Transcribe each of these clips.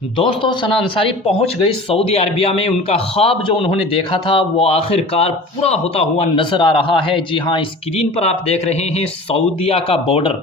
दोस्तों, सना अंसारी पहुंच गई सऊदी अरबिया में। उनका ख्वाब जो उन्होंने देखा था वो आखिरकार पूरा होता हुआ नज़र आ रहा है। जी हाँ, स्क्रीन पर आप देख रहे हैं सऊदीया का बॉर्डर।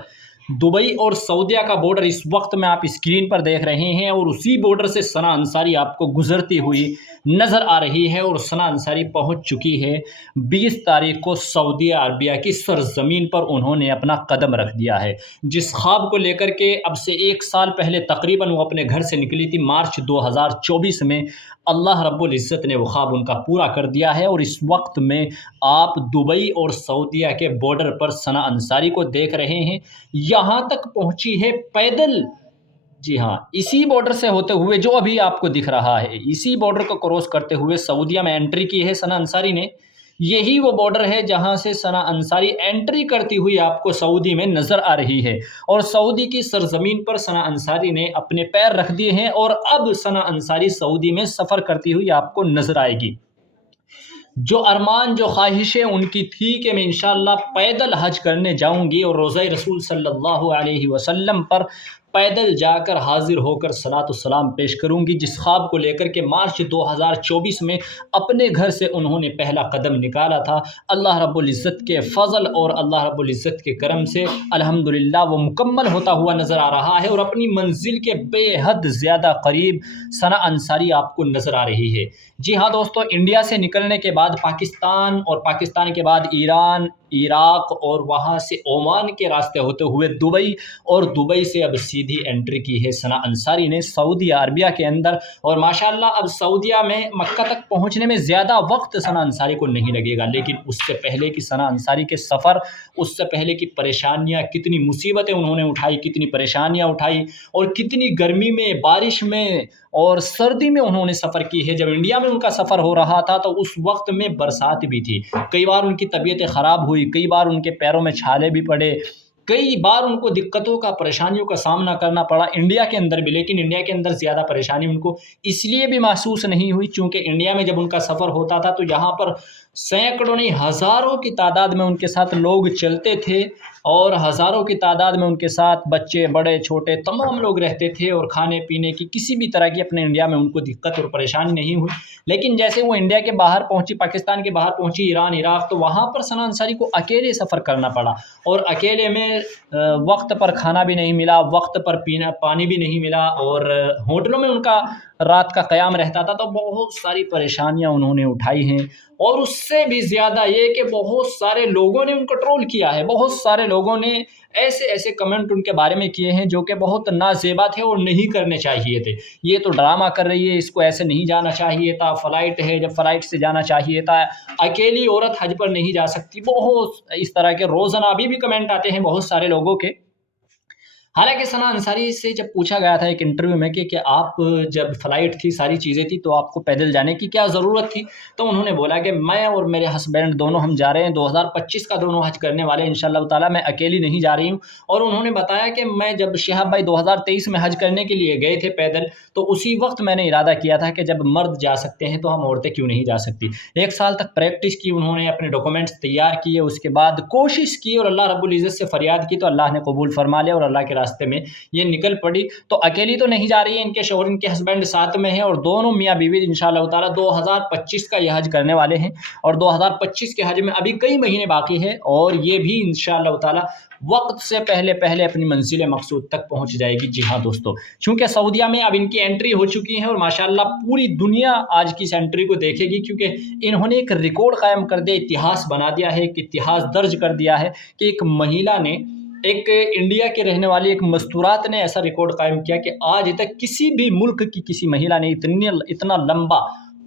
दुबई और सऊदीया का बॉर्डर इस वक्त में आप स्क्रीन पर देख रहे हैं, और उसी बॉर्डर से सना अंसारी आपको गुजरती हुई नज़र आ रही है। और सना अंसारी पहुंच चुकी है 20 तारीख को सऊदी अरबिया की सरजमीन पर। उन्होंने अपना कदम रख दिया है। जिस ख्वाब को लेकर के अब से 1 साल पहले तकरीबन वो अपने घर से निकली थी, मार्च 2024 में, अल्लाह रब्बुल इज़्ज़त ने वो ख्वाब उनका पूरा कर दिया है। और इस वक्त में आप दुबई और सऊदीया के बॉर्डर पर सना अंसारी को देख रहे हैं। यहाँ तक पहुँची है पैदल। जी हाँ, इसी बॉर्डर से होते हुए जो अभी आपको दिख रहा है, इसी बॉर्डर को क्रॉस करते हुए सऊदीया में एंट्री की है सना अंसारी ने। यही वो बॉर्डर है जहाँ से सना अंसारी एंट्री करती हुई आपको सऊदी में नज़र आ रही है। और सऊदी की सरज़मीन पर सना अंसारी ने अपने पैर रख दिए हैं, और अब सना अंसारी सऊदी में सफ़र करती हुई आपको नज़र आएगी। जो अरमान, जो ख्वाहिशें उनकी थी कि मैं इंशाअल्लाह पैदल हज करने जाऊंगी और रोज़ा रसूल सल्लल्लाहु अलैहि वसल्लम पर पैदल जाकर हाजिर होकर सलात व सलाम पेश करूंगी, जिस ख्वाब को लेकर के मार्च 2024 में अपने घर से उन्होंने पहला कदम निकाला था, अल्लाह रब्बुल इज़्ज़त के फ़ज़ल और अल्लाह रब्बुल इज़्ज़त के करम से अल्हम्दुलिल्लाह वो मुकम्मल होता हुआ नज़र आ रहा है। और अपनी मंजिल के बेहद ज़्यादा करीब सना अंसारी आपको नज़र आ रही है। जी हाँ दोस्तों, इंडिया से निकलने के बाद पाकिस्तान, और पाकिस्तान के बाद ईरान, इराक, और वहाँ से ओमान के रास्ते होते हुए दुबई, और दुबई से अब सीधी एंट्री की है सना अंसारी ने सऊदी अरबिया के अंदर। और माशाल्लाह अब सऊदीया में मक्का तक पहुँचने में ज़्यादा वक्त सना अंसारी को नहीं लगेगा। लेकिन उससे पहले कि सना अंसारी के सफ़र, उससे पहले की परेशानियाँ, कितनी मुसीबतें उन्होंने उठाई, कितनी परेशानियाँ उठाई, और कितनी गर्मी में, बारिश में और सर्दी में उन्होंने सफ़र की है। जब इंडिया में उनका सफ़र हो रहा था तो उस वक्त में बरसात भी थी, कई बार उनकी तबीयतें ख़राब हुई, कई बार उनके पैरों में छाले भी पड़े, कई बार उनको दिक्कतों का, परेशानियों का सामना करना पड़ा इंडिया के अंदर भी। लेकिन इंडिया के अंदर ज़्यादा परेशानी उनको इसलिए भी महसूस नहीं हुई क्योंकि इंडिया में जब उनका सफ़र होता था तो यहाँ पर सैकड़ों नहीं हज़ारों की तादाद में उनके साथ लोग चलते थे, और हज़ारों की तादाद में उनके साथ बच्चे, बड़े छोटे तमाम लोग रहते थे, और खाने पीने की किसी भी तरह की अपने इंडिया में उनको दिक्कत और परेशानी नहीं हुई। लेकिन जैसे वो इंडिया के बाहर पहुंची, पाकिस्तान के बाहर पहुंची, ईरान, इराक, तो वहाँ पर सना अंसारी को अकेले सफ़र करना पड़ा। और अकेले में वक्त पर खाना भी नहीं मिला, वक्त पर पीना पानी भी नहीं मिला, और होटलों में उनका रात का क़याम रहता था। तो बहुत सारी परेशानियाँ उन्होंने उठाई हैं। और उससे भी ज़्यादा ये कि बहुत सारे लोगों ने उनको ट्रोल किया है, बहुत सारे लोगों ने ऐसे ऐसे कमेंट उनके बारे में किए हैं जो कि बहुत नाजेबा थे और नहीं करने चाहिए थे। ये तो ड्रामा कर रही है, इसको ऐसे नहीं जाना चाहिए था, फ़्लाइट है, जब फ़्लाइट से जाना चाहिए था, अकेली औरत हज पर नहीं जा सकती। बहुत इस तरह के रोज़ाना अभी भी कमेंट आते हैं बहुत सारे लोगों के। हालाँकि सना अंसारी से जब पूछा गया था एक इंटरव्यू में कि आप, जब फ़्लाइट थी, सारी चीज़ें थी, तो आपको पैदल जाने की क्या ज़रूरत थी? तो उन्होंने बोला कि मैं और मेरे हस्बैंड दोनों हम जा रहे हैं, 2025 का दोनों हज करने वाले हैं इंशाअल्लाह ताला, मैं अकेली नहीं जा रही हूँ। और उन्होंने बताया कि मैं जब शिहाब भाई 2023 में हज करने के लिए गए थे पैदल, तो उसी वक़्त मैंने इरादा किया था कि जब मर्द जा सकते हैं तो हम औरतें क्यों नहीं जा सकती। 1 साल तक प्रैक्टिस की उन्होंने, अपने डॉक्यूमेंट्स तैयार किए, उसके बाद कोशिश की और अल्लाह रब्बुल इज़्ज़त से फ़रियाद की तो अल्लाह ने कबूल फ़रमा लिया, और अल्लाह के रास्ते में ये निकल पड़ी। तो अकेली तो नहीं जा रही है, इनके शौहर, इनके हस्बैंड साथ में हैं, और दोनों मियाँ बीवी इंशाअल्लाह ताला 2025 का ये हज करने वाले हैं। और 2025 के हज में अभी कई महीने बाकी है, और ये भी इंशाअल्लाह ताला वक्त से पहले पहले अपनी मंजिल मकसूद तक पहुंच जाएगी। जी हाँ दोस्तों, चूँकि सऊदीया में अब इनकी एंट्री हो चुकी है, और माशाअल्लाह पूरी दुनिया आज की इस एंट्री को देखेगी, क्योंकि इन्होंने एक रिकॉर्ड कायम कर दिया, इतिहास बना दिया है, एक इतिहास दर्ज कर दिया है कि एक महिला ने, एक इंडिया के रहने वाली एक मस्तूरात ने ऐसा रिकॉर्ड कायम किया कि आज तक किसी भी मुल्क की किसी महिला ने इतना लंबा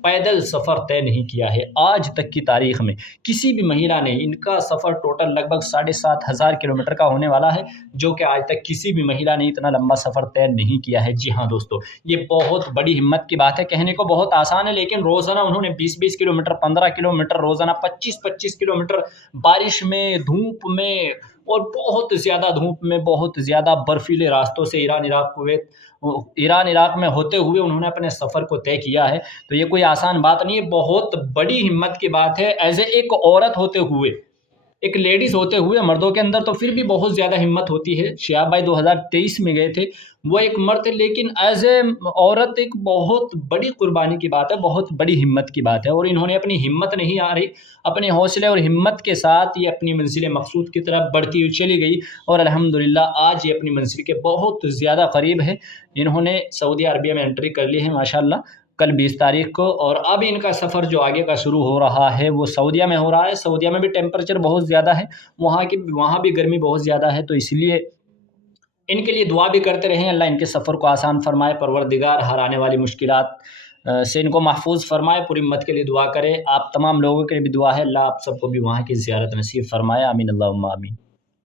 पैदल सफ़र तय नहीं किया है। आज तक की तारीख में किसी भी महिला ने, इनका सफ़र टोटल लगभग 7,500 किलोमीटर का होने वाला है, जो कि आज तक किसी भी महिला ने इतना लंबा सफ़र तय नहीं किया है। जी हाँ दोस्तों, ये बहुत बड़ी हिम्मत की बात है। कहने को बहुत आसान है, लेकिन रोज़ाना उन्होंने 20-20 किलोमीटर, 15 किलोमीटर, रोज़ाना 25-25 किलोमीटर, बारिश में, धूप में, और बहुत ज़्यादा धूप में, बहुत ज़्यादा बर्फीले रास्तों से ईरान इराक में होते हुए उन्होंने अपने सफ़र को तय किया है। तो ये कोई आसान बात नहीं है, बहुत बड़ी हिम्मत की बात है। एज़ ए एक औरत होते हुए ایک لیڈیز ہوتے ہوئے مردوں کے اندر تو پھر بھی بہت زیادہ ہمت ہوتی ہے۔ شہاب بھائی 2023 میں گئے تھے، وہ ایک مرد تھے، لیکن ایز اے عورت ایک بہت بڑی قربانی کی بات ہے، بہت بڑی ہمت کی بات ہے، اور انہوں نے اپنی ہمت نہیں ہاری، اپنے حوصلے اور ہمت کے ساتھ یہ اپنی منزل مقصود کی طرف بڑھتی ہوئی چلی گئی، اور الحمدللہ آج یہ اپنی منزل کے بہت زیادہ قریب ہے۔ انہوں نے سعودی عربیہ میں انٹری کر لی ہے ماشاءاللہ کل 20 تاریخ کو، اور اب ان کا سفر جو آگے کا شروع ہو رہا ہے وہ سعودیہ میں ہو رہا ہے۔ سعودیہ میں بھی ٹیمپریچر بہت زیادہ ہے، وہاں بھی گرمی بہت زیادہ ہے، تو اس لیے ان کے لیے دعا بھی کرتے رہیں، اللہ ان کے سفر کو آسان فرمائے، پروردگار ہر آنے والی مشکلات سے ان کو محفوظ فرمائے۔ پوری امت کے لیے دعا کرے، آپ تمام لوگوں کے لیے بھی دعا ہے، اللہ آپ سب کو بھی وہاں کی زیارت نصیب فرمائے، آمین اللہم آمین۔